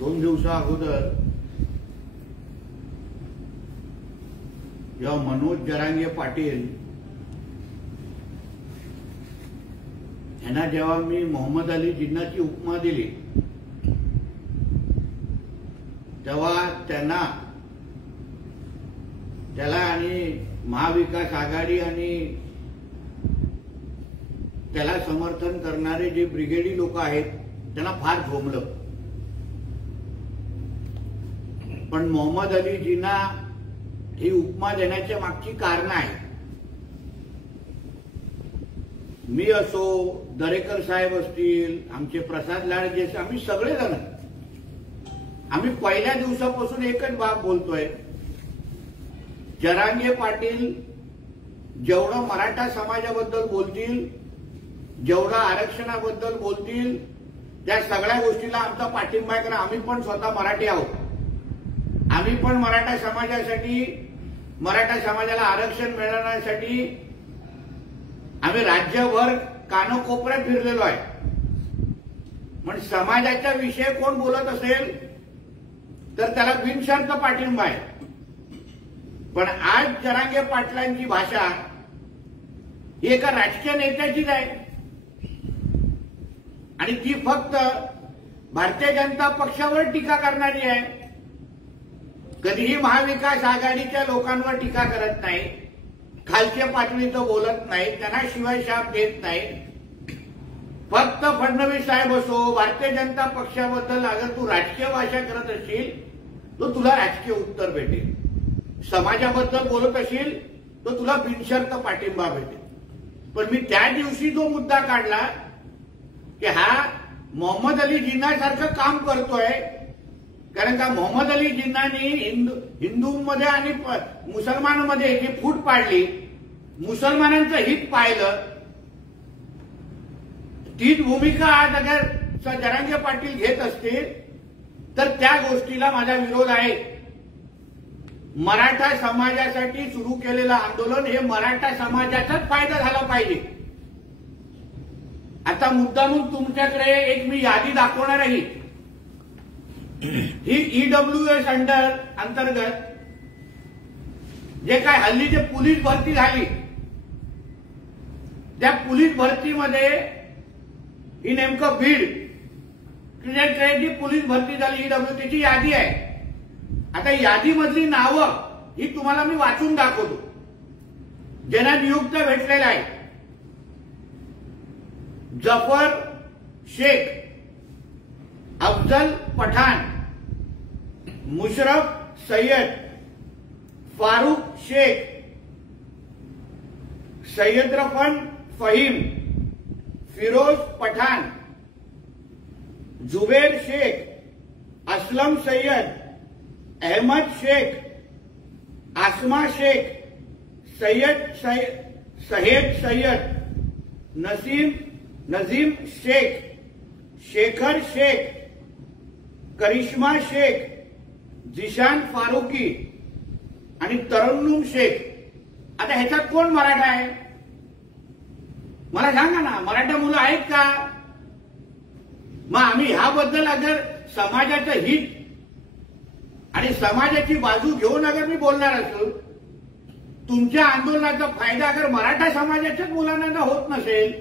2 दिवसा अगोदर जेव्हा मनोज जरांगे पाटील यांना जेव्हा मी मोहम्मद अली जिन्नाची उपमा दिली तेव्हा त्याला आणि महाविकास आघाडी आणि त्याला समर्थन करणारे जे ब्रिगेडी लोक आहेत त्यांना फार झोंबलं. पण मोहम्मद अली जिन्ना ही उपमा देण्याच्या मागची कारण आहे. मी असो, दरेकर साहेब असतील, आमचे प्रसाद लाडगे, आम्ही सगळेजण आम्ही पहिल्या दिवसापासून एकच बाब बोलतोय. जरांगे पाटील जेवढं मराठा समाजाबद्दल बोलतील, जेवढं आरक्षणाबद्दल बोलतील, त्या सगळ्या गोष्टीला आमचा पाठिंबा आहे. कारण आम्ही पण स्वतः मराठी आहोत. आम्ही पण मराठा समाजासाठी, मराठा समाजाला आरक्षण मिळवण्यासाठी आम्ही राज्यभर कानकोपऱ्यात फिरलेलो आहे. पण समाजाचा विषय कोण बोलत असेल तर त्याला बिनशर्त पाठिंबा आहे. पण आज जरांगे पाटलांची भाषा ही एका राजकीय नेत्याचीच आहे आणि ती फक्त भारतीय जनता पक्षावर टीका करणारी आहे. कधीही महाविकास आघाडीच्या लोकांवर टीका करत नाही, खालच्या पातळीचं बोलत नाही, त्यांना शिवाय शाप देत नाही. फक्त फडणवीस साहेब असो, भारतीय जनता पक्षाबद्दल अगर तू राजकीय भाषा करत असशील तर तुला राजकीय उत्तर भेटेल. समाजाबद्दल बोलत असशील तर तुला बिनशर्त पाठिंबा भेटेल. पण मी त्या दिवशी जो मुद्दा काढला की हा मोहम्मद अली जिन्नासारखं काम करतोय, कारण का मोहम्मद अली जिन्नानी हिंदूंमध्ये आणि मुसलमानांमध्ये जी फूट पाडली, मुसलमानांचं हित पाहिलं, तीच भूमिका आज अगर जरांगे पाटील घेत असतील तर त्या गोष्टीला माझा विरोध आहे. मराठा समाजासाठी सुरू केलेलं आंदोलन हे मराठा समाजाचाच फायदा झाला पाहिजे. आता मुद्दामून तुमच्याकडे एक मी यादी दाखवणार आहे. ही ईडब्ल्यूएस अंतर्गत जे काय हल्ली जे पोलीस भरती झाली, त्या पोलीस भरतीमध्ये ही नेमकं बीड जी पोलीस भरती झाली ईडब्ल्यूटीची यादी आहे. आता यादीमधली नावं ही तुम्हाला मी वाचून दाखवतो ज्यांना नियुक्त भेटलेला आहे. जफर शेख, अफजल पठाण, मुशरफ सय्यद, फारूक शेख, सय्यदरफन फहीम, फिरोज पठाण, जुबेर शेख, असलम सय्यद, अहमद शेख, आसमा शेख, सहेद सय्यद, नजीम शेख, शेखर शेख, करिश्मा शेख, जिशान फारुकी आणि तरन्नुम शेख. आता ह्याच्यात कोण मराठा आहे मला सांगा ना. मराठा मुलं आहेत का? मग आम्ही ह्याबद्दल अगर समाजाचं हित आणि समाजाची बाजू घेऊन अगर मी बोलणार असो, तुमच्या आंदोलनाचा फायदा अगर मराठा समाजाच्याच मुलांना होत नसेल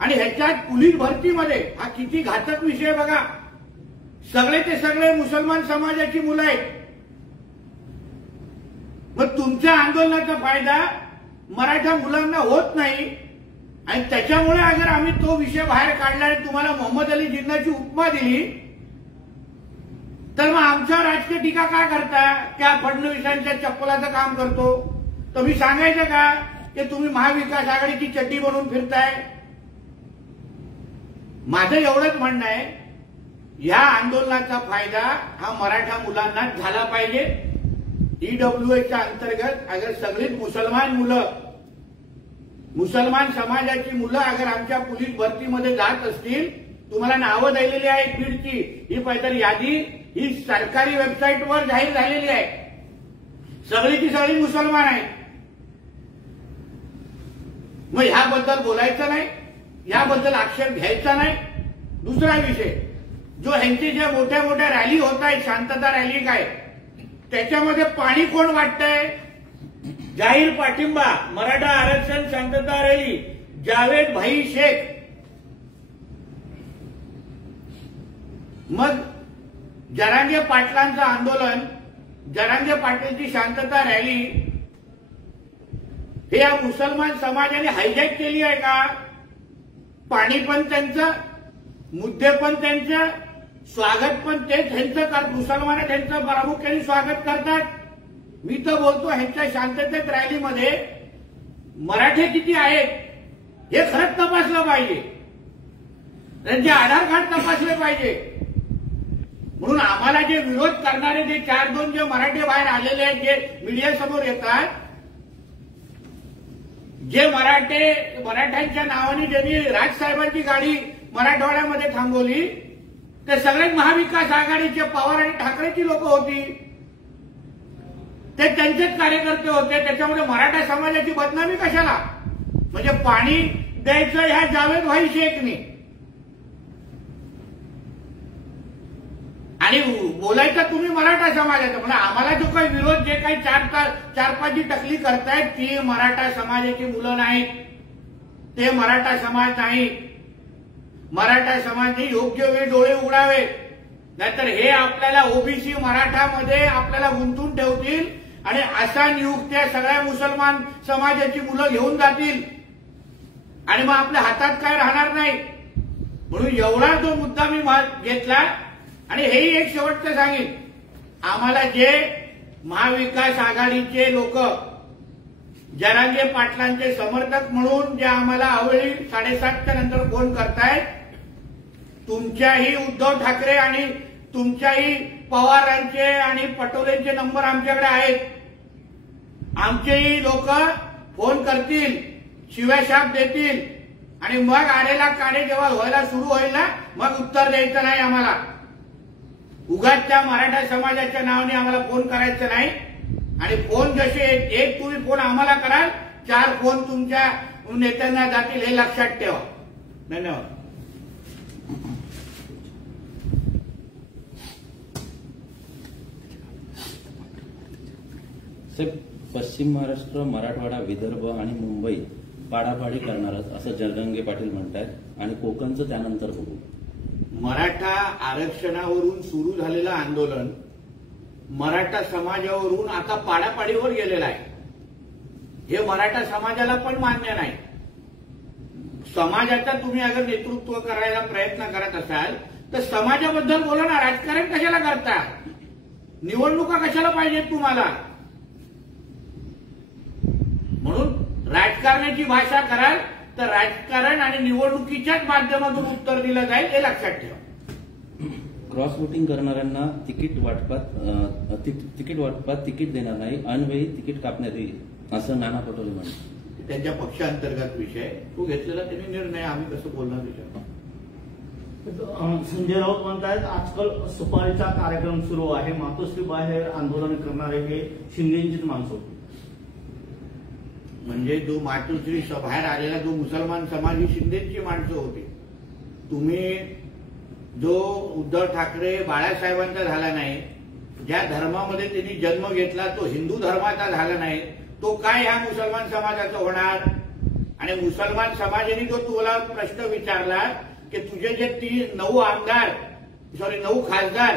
आणि ह्याच्यात पोलीस भरतीमध्ये हा किती घातक विषय बघा. सगळे ते सगळे मुसलमान समाजाची मुलं आहेत. मग तुमच्या आंदोलनाचा फायदा मराठा मुलांना होत नाही आणि त्याच्यामुळे अगर आम्ही तो विषय बाहेर काढला आणि तुम्हाला मोहम्मद अली जिन्नाची उपमा दिली तर मग आमच्यावर राजकीय टीका काय करता? त्या फडणवीसांच्या चप्पलाचं काम करतो. तर मी सांगायचं का की तुम्ही महाविकास आघाडीची चड्डी बनवून फिरताय? माझं एवढंच म्हणणं आहे, या आंदोलनाचा फायदा हा मराठा मुलांना झाला पाहिजे. ईडब्ल्यूएसच्या अंतर्गत अगर सगळीच मुसलमान समाजाची मुलं अगर आमच्या पोलीस भरतीमध्ये जात असतील, तुम्हाला नावं दिलेली आहेत बीडची, ही पहिली यादी ही सरकारी वेबसाईटवर जाहीर झालेली आहे. सगळीची सगळी मुसलमान आहेत. मग ह्याबद्दल बोलायचं नाही, याबद्दल आक्षेप घ्यायचा नाही. दुसरा विषय, जो ह्यांची ज्या मोठ्या मोठ्या रॅली होत आहेत, शांतता रॅली काय, त्याच्यामध्ये पाणी कोण वाटतंय? जाहीर पाठिंबा मराठा आरक्षण शांतता रॅली जावेद भाई शेख. मग जरांगे पाटलांचं आंदोलन, जरांगे पाटीलची शांतता रॅली हे या मुसलमान समाजाने हायजॅक केली आहे का? पाणी पण त्यांचं, मुद्दे पण त्यांचं, स्वागत पण ते त्यांचं, मुसलमान त्यांचं प्रामुख्याने स्वागत करतात. मी तर बोलतो ह्यांच्या शांततेत रॅलीमध्ये मराठे किती आहेत हे खरंच तपासलं पाहिजे, त्यांचे आधार कार्ड तपासले पाहिजे. म्हणून आम्हाला जे विरोध करणारे जे 4-2 जे मराठे बाहेर आलेले आहेत, जे मीडियासमोर येतात, जे मराठ्यांच्या नावाने ज्यांनी राजसाहेबांची गाडी मराठवाड्यामध्ये थांबवली, ते सगळे महाविकास आघाडीचे पवार आणि ठाकरेची लोक होती, ते त्यांचेच कार्यकर्ते होते. त्याच्यामध्ये मराठा समाजाची बदनामी कशाला? म्हणजे पाणी द्यायचं ह्या जावेद भाई शेखने आणि बोलायचं तुम्ही मराठा समाजाचं. म्हणजे आम्हाला जो काही विरोध, जे काही 4-5 जी टकली करतायत, ती मराठा समाजाची मुलं नाहीत, ते मराठा समाज नाही. मराठा समाजाने योग्य वेळी डोळे उघडावे, नाहीतर हे आपल्याला ओबीसी मराठामध्ये आपल्याला गुंतून ठेवतील आणि अशा नियुक्त्या सगळ्या मुसलमान समाजाची मुलं घेऊन जातील आणि मग आपल्या हातात काय राहणार नाही. म्हणून एवढा जो मुद्दा मी घेतला. आणि हेही एक शेवटचं सांगेन, आम्हाला जे महाविकास आघाडीचे लोक जरांगे पाटलांचे समर्थक म्हणून जे आम्हाला अवेळी 7:30च्या नंतर फोन करतायत, तुमच्याही उद्धव ठाकरे आणि तुमच्याही पवारांचे आणि पटोलेंचे नंबर आमच्याकडे आहेत. आमचेही लोक फोन करतील, शिव्याशाप देतील आणि मग आलेला काढे जेव्हा व्हायला सुरू होईल ना, मग उत्तर द्यायचं नाही आम्हाला. उगाच त्या मराठा समाजाच्या नावाने आम्हाला फोन करायचं नाही. आणि फोन जसे एक तुम्ही फोन आम्हाला कराल, 4 फोन तुमच्या नेत्यांना जातील, हे लक्षात ठेवा. धन्यवाद. पश्चिम महाराष्ट्र, मराठवाडा, विदर्भ आणि मुंबई पाडापाडी करणारच असं जरांगे पाटील म्हणतात आणि कोकणचं त्यानंतर बघू. मराठा आरक्षणावरून सुरू झालेलं आंदोलन मराठा समाजावरून आता पाडापाडीवर गेलेलं आहे. हे मराठा समाजाला पण मान्य नाही. समाजाचा तुम्ही अगर नेतृत्व करायला प्रयत्न करत असाल तर समाजाबद्दल बोला ना. राजकारण कशाला करता? निवडणुका कशाला पाहिजेत तुम्हाला? म्हणून राजकारणाची भाषा कराल तर राजकारण आणि निवडणुकीच्याच माध्यमातून उत्तर दिलं जाईल, हे लक्षात ठेवा. क्रॉस वोटिंग करणाऱ्यांना तिकीट वाटपात तिकीट देणार नाही, अनवेळी तिकीट कापण्यात येईल असं नाना पटोले म्हणतात. त्यांच्या पक्षांतर्गत विषय तो घेतलेला त्यांनी निर्णय, आम्ही कसं बोलणार त्याच्यावर. संजय राऊत म्हणतायत आजकाल सुपारीचा कार्यक्रम सुरू आहे, मातोश्री बाहेर आंदोलन करणारे हे शिंदेचीच माणसं होती. म्हणजे जो मातोश्री बाहेर आलेला जो मुसलमान समाज ही शिंदेची माणसं होती. तुम्ही जो उद्धव ठाकरे बाळासाहेबांचा झाला नाही, ज्या धर्मामध्ये त्यांनी जन्म घेतला तो हिंदू धर्माचा झाला नाही, तो काय ह्या मुसलमान समाजाचा होणार? आणि मुसलमान समाजाने जो तुला प्रश्न विचारला की तुझे जे 9 खासदार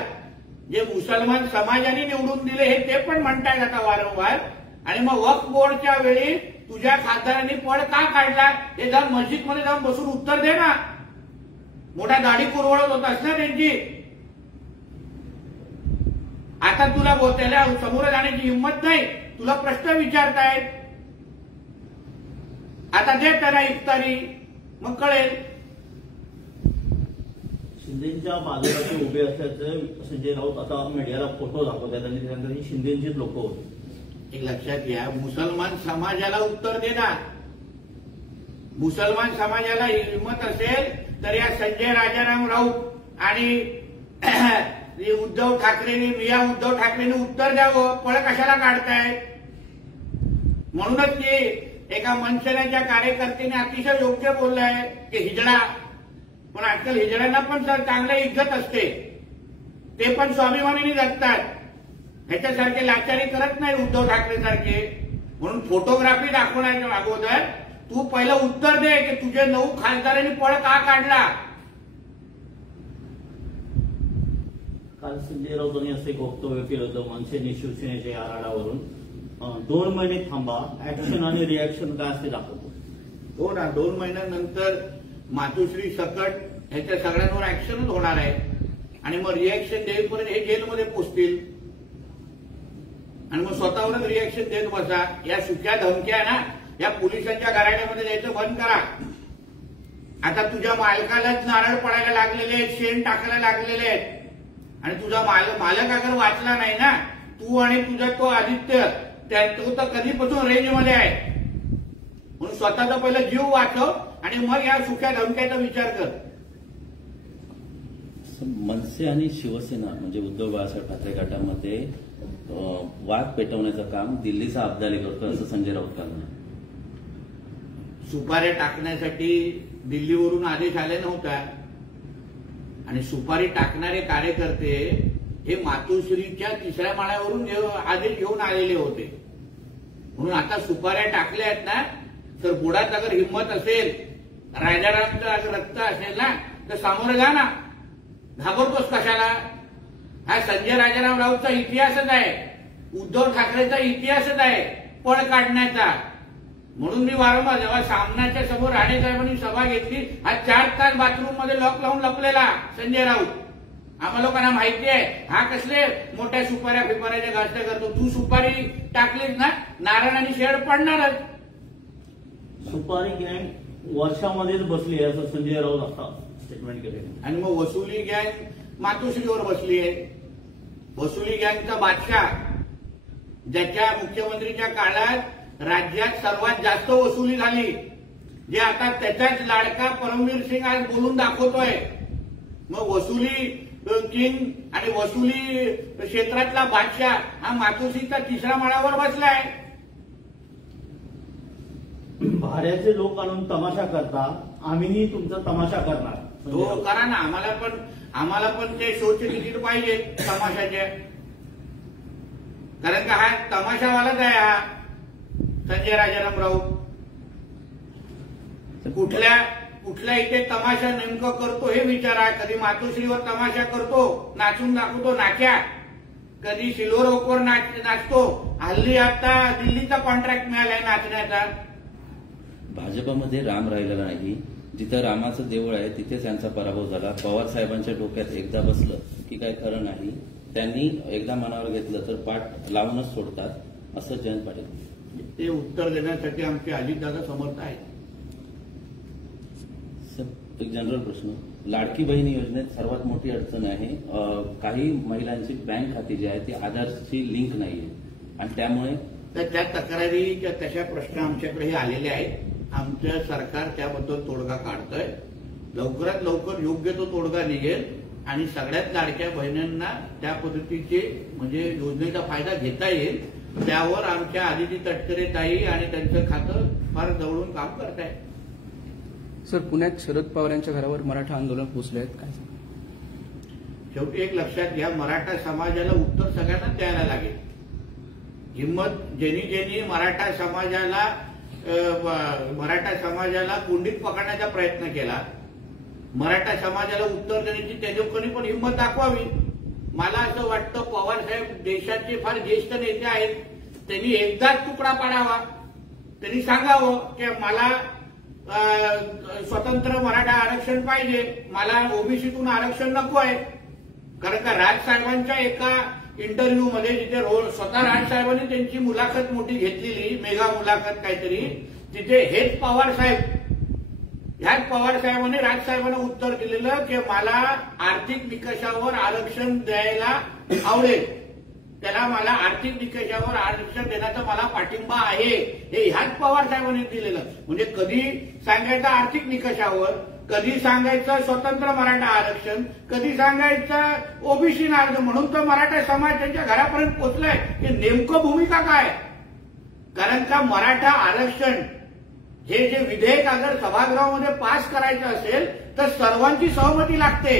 जे मुसलमान समाजाने निवडून दिले, हे ते पण म्हणतायत आता वारंवार. आणि मग वक्फ बोर्डच्या वेळी तुझ्या खासदारांनी पळ का काढला हे जाऊन मस्जिदमध्ये जाऊन बसून उत्तर दे ना. मोठा दाढी कुरवळत होतास ना त्यांची. आता तुला बोलतायला समोर जाण्याची हिंमत नाही, तुला प्रश्न विचारतायत. आता दे त्यांना इफ्तारी, मग कळेल. शिंदेच्या बाजूला ते उभे असल्याचं संजय राऊत आता मीडियाला फोटो दाखवतात आणि त्यानंतर ही शिंदेचीच लोक होती. एक लक्षात घ्या, मुसलमान समाजाला उत्तर दे ना. मुसलमान समाजाला हिंमत असेल तर या संजय राजाराम राऊत आणि उद्धव ठाकरेंनी उत्तर द्यावं. पळ कशाला काढतायत? म्हणूनच ते एका मनसेच्या कार्यकर्त्याने अतिशय योग्य बोललाय की हिजडा. पण आजकाल हिजड्यांना पण चांगली इज्जत असते. ते पण स्वाभिमानीने जगतात. ह्याच्यासारखे लाचारी करत नाही उद्धव ठाकरे सारखे. म्हणून फोटोग्राफी दाखवण्याच्या अगोदर तू पहिलं उत्तर दे की तुझे 9 खासदारांनी पळ का काढला. काल संजय राऊतांनी असं एक वक्तव्य केलं होतं मनसेने शिवसेनेच्या आराडावरून 2 महिने थांबा, ऍक्शन आणि रिॲक्शन काय असते दाखवतो. हो ना, 2 महिन्यानंतर मातोश्री सकट ह्याच्या सगळ्यांवर ऍक्शनच होणार आहे आणि मग रिॲक्शन देईपर्यंत हे जेलमध्ये पोचतील आणि मग स्वतःवरच रिॲक्शन देत बसा. या सुक्या धमक्या ना या पोलिसांच्या घराण्यामध्ये द्यायचं बंद करा. आता तुझ्या मालकालाच नारळ पडायला लागलेले आहेत, शेण टाकायला लागलेले आहेत आणि तुझा मालक अगर वाचला नाही ना, तू आणि तुझा तो आदित्य तो तर कधीपासून रेंजमध्ये आहे. म्हणून स्वतःचा पहिला जीव वाचव आणि मग या सुक्या धमक्याचा विचार कर. मनसे आणि शिवसेना म्हणजे उद्धव बाळासाहेब ठाकरे गटामध्ये वाद पेटवण्याचं काम दिल्लीचा अब्दाली करतो असं संजय राऊत म्हणाले. सुपाऱ्या टाकण्यासाठी दिल्लीवरून आदेश आले नव्हता आणि सुपारी टाकणारे कार्यकर्ते हे मातोश्रीच्या 3ऱ्या माळ्यावरून आदेश घेऊन आलेले होते. म्हणून आता सुपाऱ्या टाकल्या आहेत ना, तर बुडात अगर हिंमत असेल, राजारामचं अगर रक्त असेल ना, तर सामोरं जा ना. घाबरतोस कशाला. हा संजय राजाराम राऊतचा इतिहासच आहे, उद्धव ठाकरेचा इतिहासच आहे पळ काढण्याचा. म्हणून मी वारंवार जेव्हा सामनाच्या समोर राणे साहेबांनी सभा घेतली, हा 4 तास बाथरूम मध्ये लॉक लावून लपलेला संजय राऊत. आम्हा लोकांना माहिती आहे हा कसले मोठ्या सुपाऱ्या फिपाऱ्याच्या गाष्ट करतो. तू सुपारी टाकलीस ना, नारायण आणि शेड पडणारच. सुपारी गँग वर्षामध्येच बसली आहे असं संजय राऊत आता स्टेटमेंट केले. आणि मग वसुली गँग मातोश्रीवर बसली आहे. वसुली गँगचा बादशाह, ज्याच्या मुख्यमंत्रीच्या काळात राज्यात सर्वात जास्त वसुली झाली, जे आता त्याचाच लाडका परमवीर सिंग आज बोलून दाखवतोय. मग वसुली किंग आणि वसुली क्षेत्रातला बादशाह हा मातोश्रीचा 3ऱ्या माळावर बसलाय. भाड्याचे लोक आणून तमाशा करता, आम्हीही तुमचा तमाशा करणार. हो करा ना, आम्हाला पण ते शोचे तिकीट पाहिजे तमाशाचे. कारण का हा तमाशावालाच आहे हा संजय राजाराम राऊत. कुठल्या इथे तमाशा नेमकं करतो हे विचारा. कधी मातोश्रीवर तमाशा करतो, नाचून दाखवतो नाक्या, कधी सिल्वर ओकवर नाचतो. हल्ली आता दिल्लीचा कॉन्ट्रॅक्ट मिळालाय नाचण्याचा. भाजपमध्ये राम राहिलेला नाही. जिथं रामाचं देऊळ आहे तिथेच यांचा पराभव झाला. पवार साहेबांच्या डोक्यात एकदा बसलं की काय खरं नाही. त्यांनी एकदा मनावर घेतलं तर पाठ लावूनच सोडतात असं जयंत पाटील. ते उत्तर देण्यासाठी आमचे अजितदादा समर्थ आहेत. एक जनरल प्रश्न, लाडकी बहीण योजनेत सर्वात मोठी अडचण आहे, काही महिलांची बँक खाती जी आहे ती आधारशी लिंक नाहीये आणि त्यामुळे त्या तक्रारी किंवा तशा प्रश्न आमच्याकडे आलेले आहेत. आमचं सरकार त्याबद्दल तोडगा काढतंय. लवकरात लवकर योग्य तो तोडगा निघेल आणि सगळ्यात लाडक्या बहिणींना त्या पद्धतीचे म्हणजे योजनेचा फायदा घेता येईल. त्यावर आमच्या आदिती तटकरे ताई आणि त्यांचं खातं फार जवळून काम करत आहे. सर, पुण्यात शरद पवार यांच्या घरावर मराठा आंदोलन पोहोचले आहेत काय? शेवटी एक लक्षात घ्या, मराठा समाजाला उत्तर सगळ्यांना द्यायला लागेल. हिंमत ज्यांनी मराठा समाजाला कोंडीत पकडण्याचा प्रयत्न केला, मराठा समाजाला उत्तर देण्याची त्या लोकांनी पण हिंमत दाखवावी. मला असं वाटतं पवार साहेब देशाचे फार ज्येष्ठ नेते आहेत. त्यांनी एकदाच तुकडा पाडावा. त्यांनी सांगावं की मला स्वतंत्र मराठा आरक्षण पाहिजे, मला ओबीसीतून आरक्षण नको आहे. कारण का राजसाहेबांच्या एका इंटरव्ह्यूमध्ये जिथे स्वतः राजसाहेबांनी त्यांची मुलाखत मोठी घेतलेली, मेगा मुलाखत काहीतरी, तिथे हेच पवार साहेबांनी राजसाहेबांना उत्तर दिलेलं की मला आर्थिक निकषावर आरक्षण द्यायला आवडेल, त्याला मला आर्थिक निकषावर आरक्षण देण्याचा मला पाठिंबा आहे, हे ह्याच पवार साहेबांनी दिलेलं. म्हणजे कधी सांगायचं आर्थिक निकषावर, कधी सांगायचं स्वतंत्र मराठा आरक्षण, कधी सांगायचं ओबीसी आरक्षण. म्हणून तर मराठा समाज त्यांच्या घरापर्यंत पोहोचलाय की नेमकं भूमिका काय. कारण का मराठा आरक्षण हे जे विधेयक अगर सभागृहामध्ये पास करायचं असेल तर सर्वांची सहमती लागते.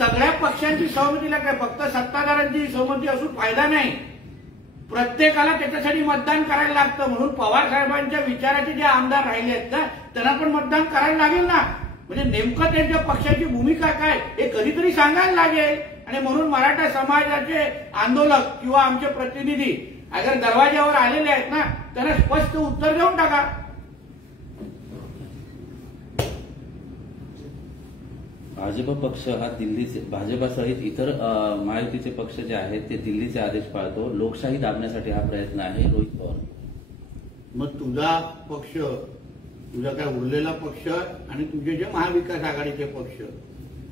सगळ्या पक्षांची सहमतीला काय फक्त सत्ताधाऱ्यांची सहमती असून फायदा नाही, प्रत्येकाला त्याच्यासाठी मतदान करायला लागतं. म्हणून पवार साहेबांच्या विचाराचे जे आमदार राहिले आहेत ना त्यांना पण मतदान करायला लागेल ना. म्हणजे नेमकं त्यांच्या पक्षाची भूमिका काय हे कधीतरी सांगायला लागेल. आणि म्हणून मराठा समाजाचे आंदोलक किंवा आमचे प्रतिनिधी अगर दरवाज्यावर आलेले आहेत ना त्यांना स्पष्ट उत्तर देऊन टाका. भाजप पक्ष हा दिल्लीचे भाजपासहित इतर महायुतीचे पक्ष जे आहेत ते दिल्लीचे आदेश पाळतो. लोकशाही दाबण्यासाठी हा प्रयत्न आहे. रोहित पवार, मग तुझा पक्ष, तुझा काय उरलेला पक्ष आणि तुझे जे महाविकास आघाडीचे पक्ष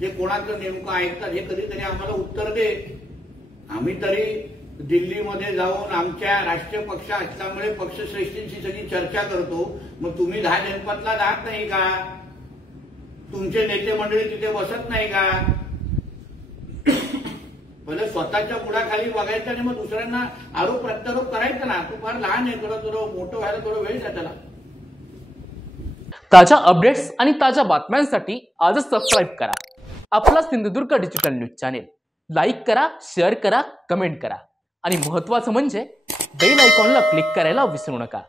जे कोणाचं नेमकं ऐकतात हे कधीतरी आम्हाला उत्तर दे. आम्ही तरी दिल्लीमध्ये जाऊन आमच्या राष्ट्रीय पक्ष असल्यामुळे पक्षश्रेष्ठींशी सगळी चर्चा करतो. मग तुम्ही 10 जनपदला जात नाही का? तुमचे नेते मंडळी तिथे बसत नाही का? पहिले स्वतःच्या बुडाखाली बघायचं आणि मग दुसऱ्यांना आरोप प्रत्यारोप करायचा ना. तू फार लहान आहे, थोडं मोठं व्हायला थोडं वेळ द्या त्याला. ताज्या अपडेट्स आणि ताज्या बातम्यांसाठी आजच सबस्क्राईब करा आपला Sindhudurg digital news channel. Like करा, शेअर करा, कमेंट करा आणि महत्त्वाचं म्हणजे बेल आयकॉनला क्लिक करायला विसरू नका.